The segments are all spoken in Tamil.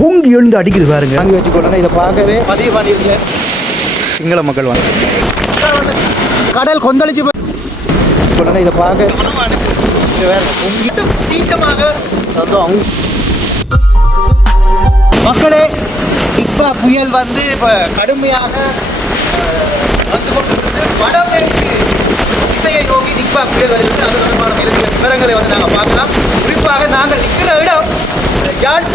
பொங்கி எழுந்து அடிக்குது பாருங்க. வாங்கி வச்சுக்கொள்ளுங்க. இதை பார்க்கவே பதிவு பண்ணியிருக்கேன் சிங்கள மக்கள் வாங்க. வந்து கடல் கொந்தளிச்சு போய் சொல்லுங்க இதை பார்க்க இது வேற பொங்கிட்டும் சீக்கிரமாக. மக்களே இப்போ புயல் வந்து இப்போ கடுமையாக வந்து கொண்டிருக்கிறது வடமேற்கு திசையை நோக்கி நிப்பா புயல் வருகிறது. அது தொடர்பான விவரங்களை வந்து நாங்கள் பார்க்கலாம். குறிப்பாக நாங்கள் நிற்கிற இடம் யாழ்ப்பாணம்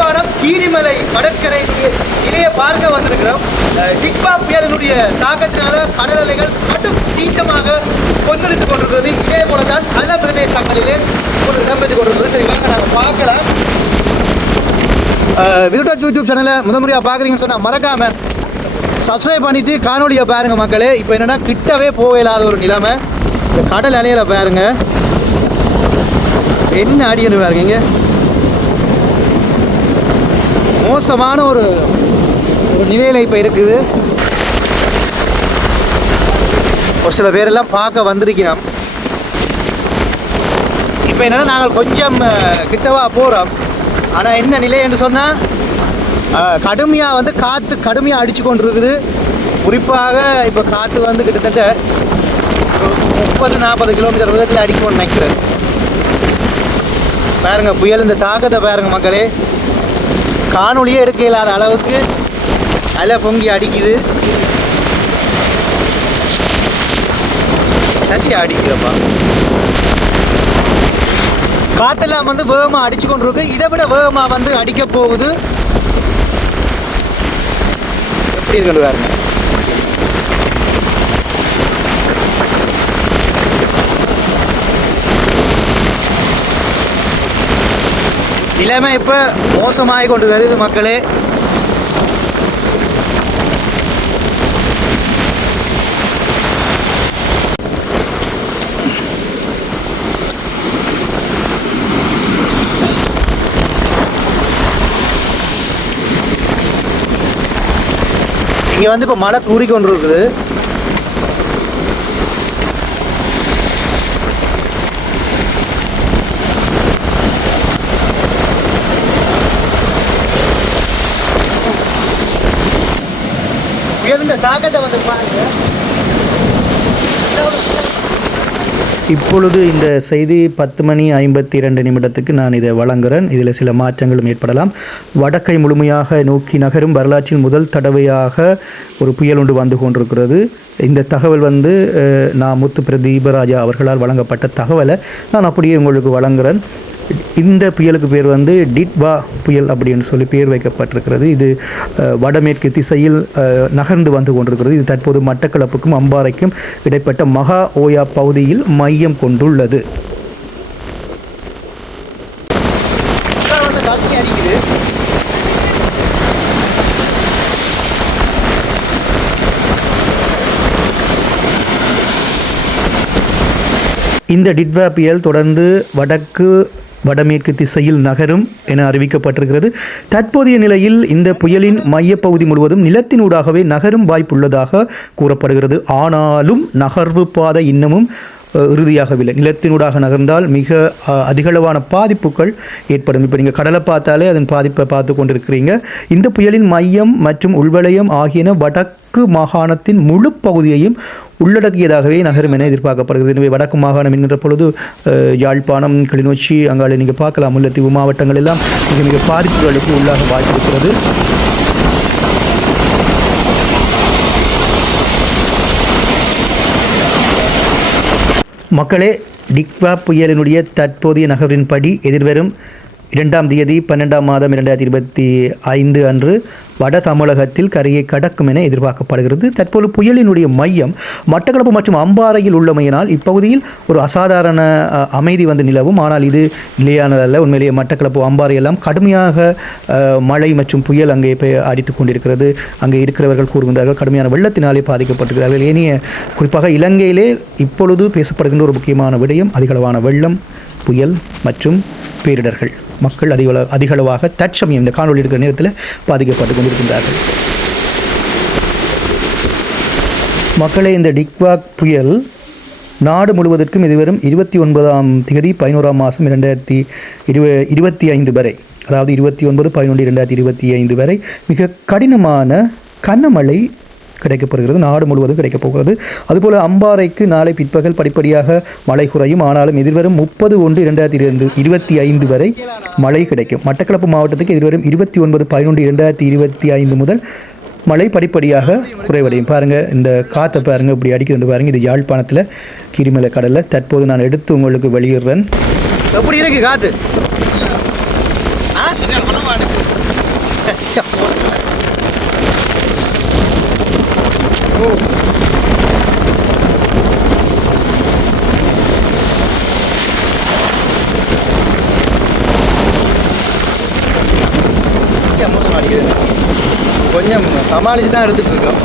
கீரிமலை கடற்கரையினுடைய நிலையை பார்க்க வந்திருக்கிறோம். டிக்பா புயலினுடைய தாக்கத்தினால கடல் அலைகள் கடும் சீற்றமாக கொந்தளித்துக் கொண்டிருக்கிறது. இதே போல தான் பல பிரதேசங்களிலே ஒரு இடம்பெற்றுக் கொண்டிருக்கிறது. சரி வாங்க நாங்கள் பார்க்கலாம். விருட்டா யூடியூப் சேனலை முதல் முறையாக பார்க்குறீங்கன்னு சொன்னால் மறக்காமல் சப்ஸ்கிரைப் பண்ணிவிட்டு காணொலியை பாருங்கள் மக்களே. இப்போ என்னென்னா கிட்டவே போக இல்லாத ஒரு நிலைமை. இந்த கடல் அலையில் பாருங்கள் என்ன அடிக்கணும் பாருங்க மோசமான ஒரு ஒரு நிலையில் இப்போ இருக்குது. ஒரு சில பேரெல்லாம் பார்க்க வந்திருக்கிறோம் இப்போ என்னென்னா நாங்கள் கொஞ்சம் கிட்டவா போகிறோம் ஆனால் என்ன நிலை என்று சொன்னால் கடுமையாக வந்து காற்று கடுமையாக அடித்து கொண்டு இருக்குது குறிப்பாக இப்போ காற்று வந்து கிட்டத்தட்ட முப்பது நாற்பது கிலோமீட்டர் வேகத்தில் அடிக்கணும்னு நினைக்கிறேன். பாருங்கள் புயல் இந்த தாக்கத்தை பாருங்க மக்களே. காணொலியே எடுக்க இல்லாத அளவுக்கு அலை பொங்கி அடிக்குது. சட்டி அடிக்கிறப்பா. காத்தெல்லாம் வந்து வேகமாக அடிச்சு கொண்டிருக்கு. இதை விட வேகமாக வந்து அடிக்க போகுது. எப்படி இருக்கு பாருங்க நிலைமை இப்போ மோசமாகி கொண்டு வருது மக்களே. இங்கே வந்து இப்போ மழை தூறி கொண்டு இருக்குது தாக்கத்தை வந்து இப்பொழுது இந்த செய்தி பத்து மணி ஐம்பத்தி இரண்டு நிமிடத்துக்கு நான் இதை வழங்குகிறேன் இதில் சில மாற்றங்களும் ஏற்படலாம். வடக்கை முழுமையாக நோக்கி நகரும் வரலாற்றில் முதல் தடவையாக ஒரு புயல் ஒன்று வந்து கொண்டிருக்கிறது. இந்த தகவல் வந்து நான் முத்து பிரதீபராஜா அவர்களால் வழங்கப்பட்ட தகவலை. நான் அப்படியே உங்களுக்கு வழங்குகிறேன் இந்த புயலுக்கு பேர் வந்து டிட்வா புயல் அப்படின்னு சொல்லி பேர் வைக்கப்பட்டிருக்கிறது. இது வடமேற்கு திசையில் நகர்ந்து வந்து கொண்டிருக்கிறது. இது தற்போது மட்டக்களப்புக்கும் அம்பாறைக்கும் இடைப்பட்ட மகா ஓயா பகுதியில் மையம் கொண்டுள்ளது. இந்த டிட்வா புயல் தொடர்ந்து வடக்கு வடமேற்கு திசையில் நகரும் என அறிவிக்கப்பட்டிருக்கிறது. தற்போதைய நிலையில் இந்த புயலின் மையப்பகுதி முழுவதும் நிலத்தினூடாகவே நகரும் வாய்ப்புள்ளதாக கூறப்படுகிறது. ஆனாலும் நகர்வு பாதை இன்னமும் இறுதியாகவில்லை. நிலத்தினூடாக நகர்ந்தால் மிக அதிகளவான பாதிப்புகள் ஏற்படும். இப்போ நீங்கள் கடலை பார்த்தாலே அதன் பாதிப்பை பார்த்து கொண்டிருக்கிறீங்க. இந்த புயலின் மையம் மற்றும் உள்வளையம் ஆகியன வடக்கு மாகாணத்தின் முழு பகுதியையும் உள்ளடக்கியதாகவே நகரும் என எதிர்பார்க்கப்படுகிறது. எனவே வடக்கு மாகாணம் என்கின்ற பொழுது யாழ்ப்பாணம் கிளிநொச்சி அங்காலே நீங்கள் பார்க்கலாம். முல்லைத்தீவு மாவட்டங்கள் எல்லாம் மிக மிக பாதிப்புகளுக்கு உள்ளாக வாய்ப்பிருக்கிறது. மக்களே டிக்வா புயலினுடைய தற்போதைய நகர்வின்படி எதிர்வரும் இரண்டாம் தேதி பன்னெண்டாம் மாதம் இரண்டாயிரத்தி இருபத்தி ஐந்து அன்று வட தமிழகத்தில் கரையை கடக்கும் என எதிர்பார்க்கப்படுகிறது. தற்போது புயலினுடைய மையம் மட்டக்களப்பு மற்றும் அம்பாறையில் உள்ளமையினால் இப்பகுதியில் ஒரு அசாதாரண அமைதி வந்து நிலவும். ஆனால் இது நிலையானதல்ல உண்மையிலேயே மட்டக்களப்பு அம்பாறை எல்லாம் கடுமையாக மழை மற்றும் புயல் அங்கே அடித்துக் அடித்து கொண்டிருக்கிறது. அங்கே இருக்கிறவர்கள் கூறுகின்றார்கள் கடுமையான வெள்ளத்தினாலே பாதிக்கப்பட்டிருக்கிறார்கள். ஏனைய குறிப்பாக இலங்கையிலே இப்பொழுது பேசப்படுகின்ற ஒரு முக்கியமான விடயம் அதிகளவான வெள்ளம் புயல் மற்றும் பேரிடர்கள். மக்கள் அதிகள அதிகளவாக தற்சமயம் இந்த காணொலி எடுக்கிற நேரத்தில் பாதிக்கப்பட்டு கொண்டிருக்கின்றார்கள். மக்களே இந்த டிக்வாக் புயல் நாடு முழுவதற்கும் இதுவரும் இருபத்தி ஒன்பதாம் தேதி பதினோராம் மாதம் இரண்டாயிரத்தி இருவ இருபத்தி ஐந்து வரை அதாவது இருபத்தி ஒன்பது பதினொன்று ரெண்டாயிரத்தி இருபத்தி ஐந்து வரை மிக கடினமான கனமழை கிடைக்கப்படுகிறது. நாடு முழுவதும் கிடைக்கப் போகிறது. அதுபோல் அம்பாறைக்கு நாளை பிற்பகல் படிப்படியாக மழை குறையும். ஆனாலும் எதிர்வரும் முப்பது ஒன்று இரண்டாயிரத்தி இருந்து இருபத்தி ஐந்து வரை மழை கிடைக்கும். மட்டக்களப்பு மாவட்டத்துக்கு எதிர்வரும் இருபத்தி ஒன்பது பதினொன்று இரண்டாயிரத்தி இருபத்தி ஐந்து முதல் மழை படிப்படியாக குறைவடையும். பாருங்கள் இந்த காற்றை பாருங்கள் இப்படி அடிக்கிறது பாருங்கள் இது யாழ்ப்பாணத்தில் கிரிமலை கடலில். தற்போது நான் எடுத்து உங்களுக்கு வெளியிடுறேன். எப்படி இருக்கு காற்று ஆ? ஓ. அடிக்குது? கொஞ்சம் சமாளிச்சு தான் எடுத்துட்டு இருக்கோம்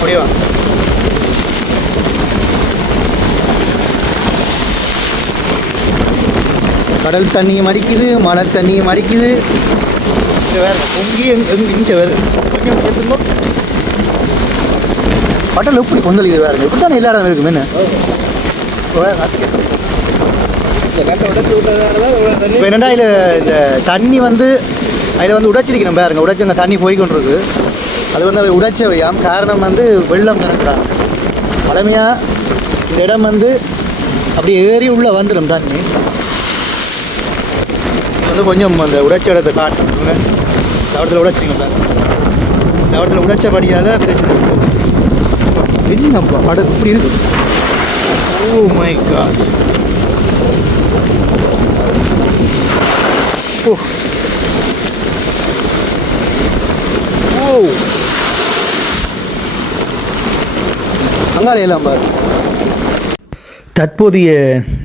முடியும்? கடல் தண்ணியும் அடிக்குது மழை தண்ணியும் அடிக்குது வேற பொங்கி எங்க எங்க இங்க வேறு. கொஞ்சம் எடுத்துக்கோ. கடல் எப்படி கொந்தளிக்குது வேறுங்க இப்படி தானே எல்லா இடம் இருக்கும் என்ன? இப்போ என்னடா இதில் இந்த தண்ணி வந்து அதில் வந்து உடைச்சிருக்கணும் பாருங்க. உடைச்சி அங்கே தண்ணி போய் கொண்டிருக்கு அது வந்து அவை உடைச்சவையாம் காரணம் வந்து வெள்ளம் திறக்கிறாங்க பழமையாக இந்த இடம் வந்து அப்படியே ஏறி உள்ளே வந்துடும் தண்ணி. வந்து கொஞ்சம் அந்த உடைச்ச இடத்தை காட்டுங்க தவிரத்தில் இடத்துல உடைச்சிங்க பாருங்க. இந்த இடத்துல தான் பிரச்சனை என்னப்பா படம் இப்படி இருக்கு. Oh oh my God oh. பங்காளியெல்லாம் பாரு. தற்போதைய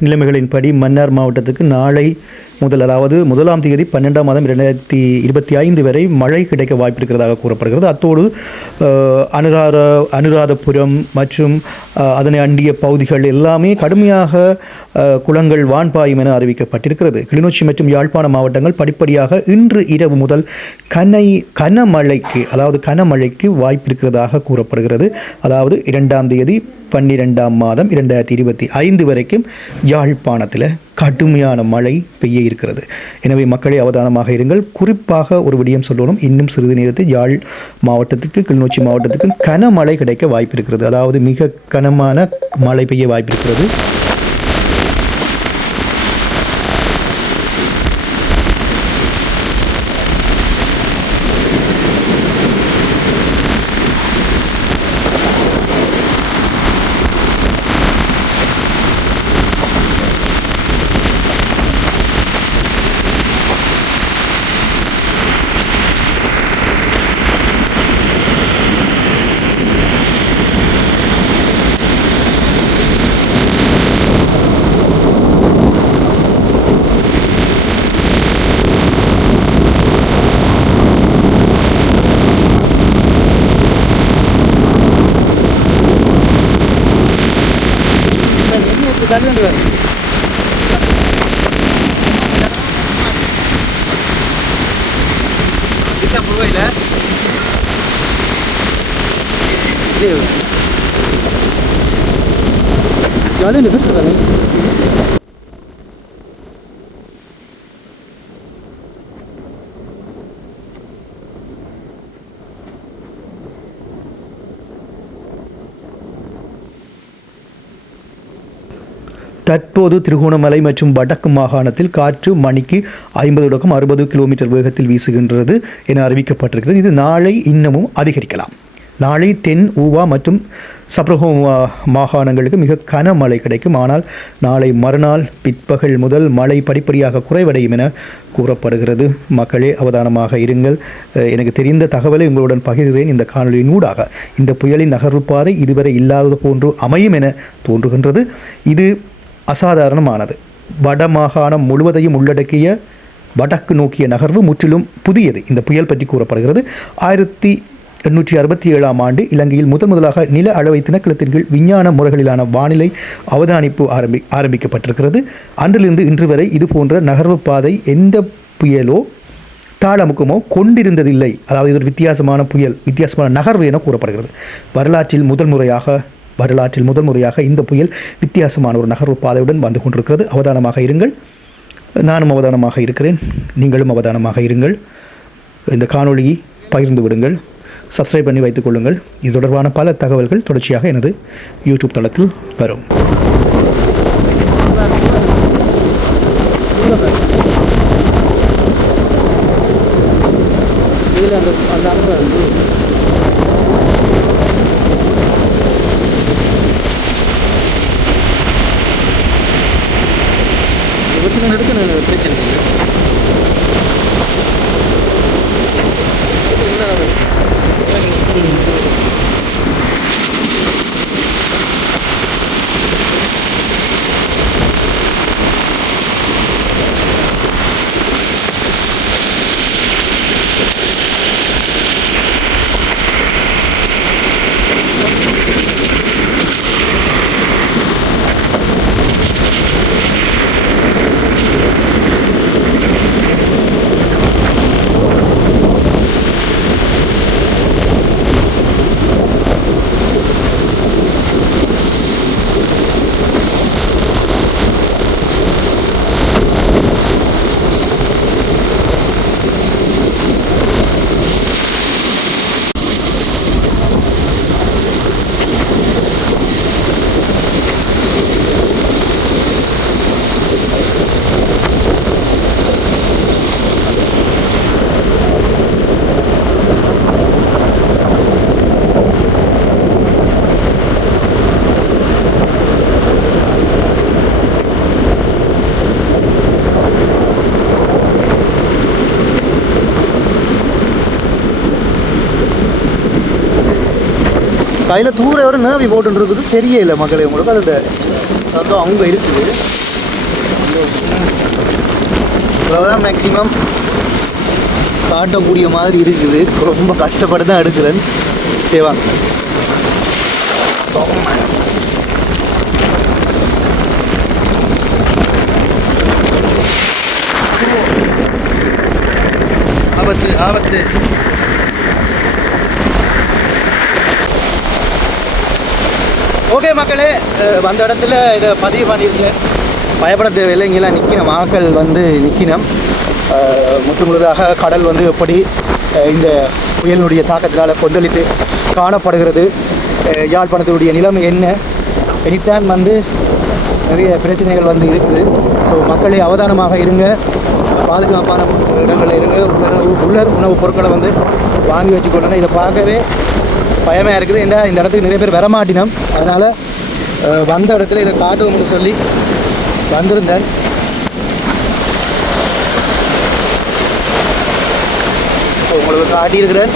நிலைமைகளின்படி மன்னார் மாவட்டத்துக்கு நாளை முதல் அதாவது முதலாம் தேதி பன்னெண்டாம் மாதம் இரண்டாயிரத்தி இருபத்தி ஐந்து வரை மழை கிடைக்க வாய்ப்பிருக்கிறதாக கூறப்படுகிறது. அத்தோடு அனுராத அனுராதபுரம் மற்றும் அதனை அண்டிய பகுதிகள் எல்லாமே கடுமையாக குளங்கள் வான்பாயும் என அறிவிக்கப்பட்டிருக்கிறது. கிளிநொச்சி மற்றும் யாழ்ப்பாண மாவட்டங்கள் படிப்படியாக இன்று இரவு முதல் கனை கனமழைக்கு அதாவது கனமழைக்கு வாய்ப்பிருக்கிறதாக கூறப்படுகிறது. அதாவது இரண்டாம் தேதி பன்னிரெண்டாம் மாதம் இரண்டாயிரத்தி இருபத்தி ஐந்து வரைக்கும் யாழ்ப்பாணத்தில் கடுமையான மழை பெய்ய இருக்கிறது. எனவே மக்களை அவதானமாக இருங்கள். குறிப்பாக ஒரு விடயம் சொல்லணும். இன்னும் சிறிது நேரத்தில் யாழ் மாவட்டத்துக்கு கிளிநொச்சி மாவட்டத்துக்கு கனமழை கிடைக்க வாய்ப்பு இருக்கிறது அதாவது மிக கனமான மழை பெய்ய வாய்ப்பு இருக்கிறது என்ன இப்படி தள்ளுண்டு வேறு ஜாலியாக ஃபிட் தானே தற்போது திருகோணமலை மற்றும் வடக்கு மாகாணத்தில் காற்று மணிக்கு ஐம்பது தொடக்கம் அறுபது கிலோமீட்டர் வேகத்தில் வீசுகின்றது என அறிவிக்கப்பட்டிருக்கிறது. இது நாளை இன்னமும் அதிகரிக்கலாம். நாளை தென் ஊவா மற்றும் சப்ரஹோ மாகாணங்களுக்கு மிக கனமழை கிடைக்கும். ஆனால் நாளை மறுநாள் பிற்பகல் முதல் மழை படிப்படியாக குறைவடையும் என கூறப்படுகிறது. மக்களே அவதானமாக இருங்கள். எனக்கு தெரிந்த தகவலை உங்களுடன் பகிர்கிறேன். இந்த காணொலியின் ஊடாக இந்த புயலின் நகர்வு பாதை இதுவரை இல்லாதது போன்று அமையும் என தோன்றுகின்றது. இது அசாதாரணமானது. வட மாகாணம் முழுவதையும் உள்ளடக்கிய வடக்கு நோக்கிய நகர்வு முற்றிலும் புதியது. இந்த புயல் பற்றி கூறப்படுகிறது. ஆயிரத்தி எண்ணூற்றி அறுபத்தி ஏழாம் ஆண்டு இலங்கையில் முதன் முதலாக நில அளவை திணைக்களத்தின் கீழ் விஞ்ஞான முறைகளிலான வானிலை அவதானிப்பு ஆரம்பி ஆரம்பிக்கப்பட்டிருக்கிறது. அன்றிலிருந்து இன்று வரை இது போன்ற நகர்வு பாதை எந்த புயலோ தாளமுக்கமோ கொண்டிருந்ததில்லை. அதாவது இது ஒரு வித்தியாசமான புயல் வித்தியாசமான நகர்வு என கூறப்படுகிறது. வரலாற்றில் முதல் முறையாக வரலாற்றில் முதன்முறையாக இந்த புயல் வித்தியாசமான ஒரு நகர்வு பாதையுடன் வந்து கொண்டிருக்கிறது. அவதானமாக இருங்கள். நானும் அவதானமாக இருக்கிறேன். நீங்களும் அவதானமாக இருங்கள். இந்த காணொளியை பகிர்ந்து விடுங்கள். சப்ஸ்கிரைப் பண்ணி வைத்துக் கொள்ளுங்கள். இது தொடர்பான பல தகவல்கள் தொடர்ச்சியாக எனது யூடியூப் தளத்தில் வரும். இதில் அந்த அந்த Thank you. கையில் தூர ஒரு நேவி போட்டு இருக்குது. தெரியல மக்களே உங்களுக்கு அது அந்த அவங்க இருக்குது. இவ்வளோதான் மேக்சிமம் காட்டக்கூடிய மாதிரி இருக்குது. ரொம்ப கஷ்டப்பட்டு தான் எடுக்கிறேன். ஓகேவா ஆபத்து ஆபத்து. ஓகே மக்களே வந்த இடத்துல இதை பதிவு பண்ணியிருக்கேன் பயப்பட தேவையில்லை இங்கெல்லாம் நிற்கணும் ஆக்கள் வந்து நிற்கணும் முற்று முழுதாக கடல் வந்து எப்படி இந்த புயலினுடைய தாக்கத்தினால் கொந்தளித்து காணப்படுகிறது. யாழ்ப்பாணத்தினுடைய நிலைமை என்ன? இனித்தான் வந்து நிறைய பிரச்சனைகள் வந்து இருக்குது. ஸோ மக்களே அவதானமாக இருங்க. பாதுகாப்பான இடங்களில் இருங்க. உணவு- உலர் உணவுப் பொருட்களை வந்து வாங்கி வச்சுக்கொள்ளுங்க இதை பார்க்கவே பயமாக இருக்குது. ஏன்னா இந்த இடத்துக்கு நிறைய பேர் வரமாட்டினோம். அதனால் வந்த இடத்துல இதை காட்டுவோம்னு சொல்லி வந்திருந்தேன். இப்போ உங்களுக்கு காட்டியிருக்கிறேன்.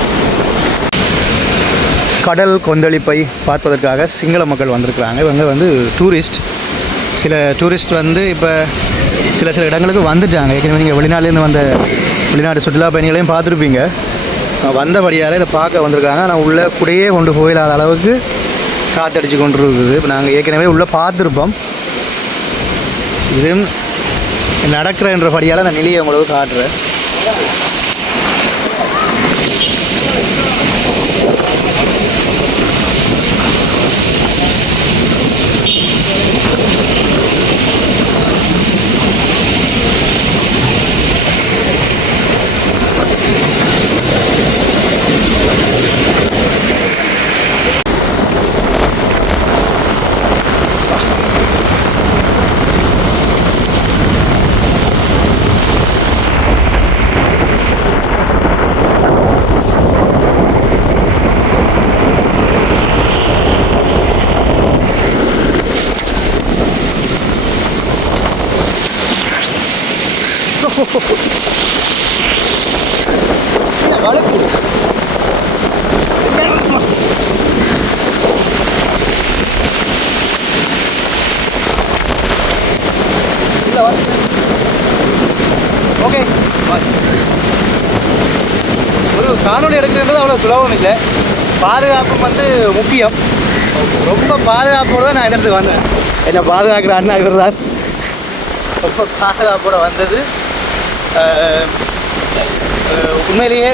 கடல் கொந்தளிப்பை பார்ப்பதற்காக சிங்கள மக்கள் வந்திருக்கிறாங்க. இவங்க வந்து டூரிஸ்ட் சில டூரிஸ்ட் வந்து இப்போ சில சில இடங்களுக்கு வந்துட்டாங்க. ஏற்கனவே நீங்கள் வெளிநாட்டிலேருந்து வந்த வெளிநாட்டு சுற்றுலா பயணிகளையும் பார்த்துருப்பீங்க. வந்தபடியால் இதை பார்க்க வந்திருக்காங்க. ஆனால் உள்ளே கூடயே கொண்டு போயிடாத அளவுக்கு காத்தடிச்சு கொண்டு இருக்குது இப்போ நாங்கள் ஏற்கனவே உள்ளே பார்த்துருப்போம். இது நடக்கிறன்றபடியால் அந்த நிலையை உங்களுக்கு காட்டுறேன் இல்ல, வழுக்கு. இல்ல, வழுக்கு. Okay bye. ஒரு காணொளி எடுக்கிறது அவ்வளோ சுலபம் இல்லை. பாதுகாப்பு வந்து முக்கியம். ரொம்ப பாதுகாப்போடு தான் நான் இந்த இடத்துக்கு வந்தேன். என்னை பாதுகாக்கிற அண்ணா இவர் தான். ரொம்ப பாதுகாப்போடு வந்தது. உண்மையிலேயே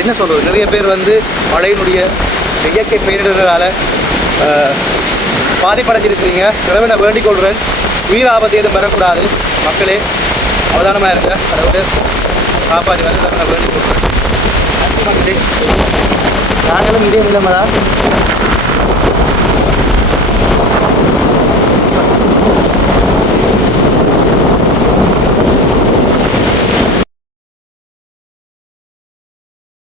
என்ன சொல்கிறது நிறைய பேர் வந்து மழையினுடைய இயற்கை பேரிடர்களால் பாதிப்படைஞ்சிருக்கிறீங்க. இறைவனை வேண்டிக் கொள்கிறேன் உயிர் ஆபத்து எதுவும் வரக்கூடாது. மக்களே அவதானமாக இருங்க அதாவது காப்பாற்றி வந்து நாங்கள் வேண்டி கொடுக்குறேன் நன்றி மக்களே நாங்களும் இதே விதமாக தான்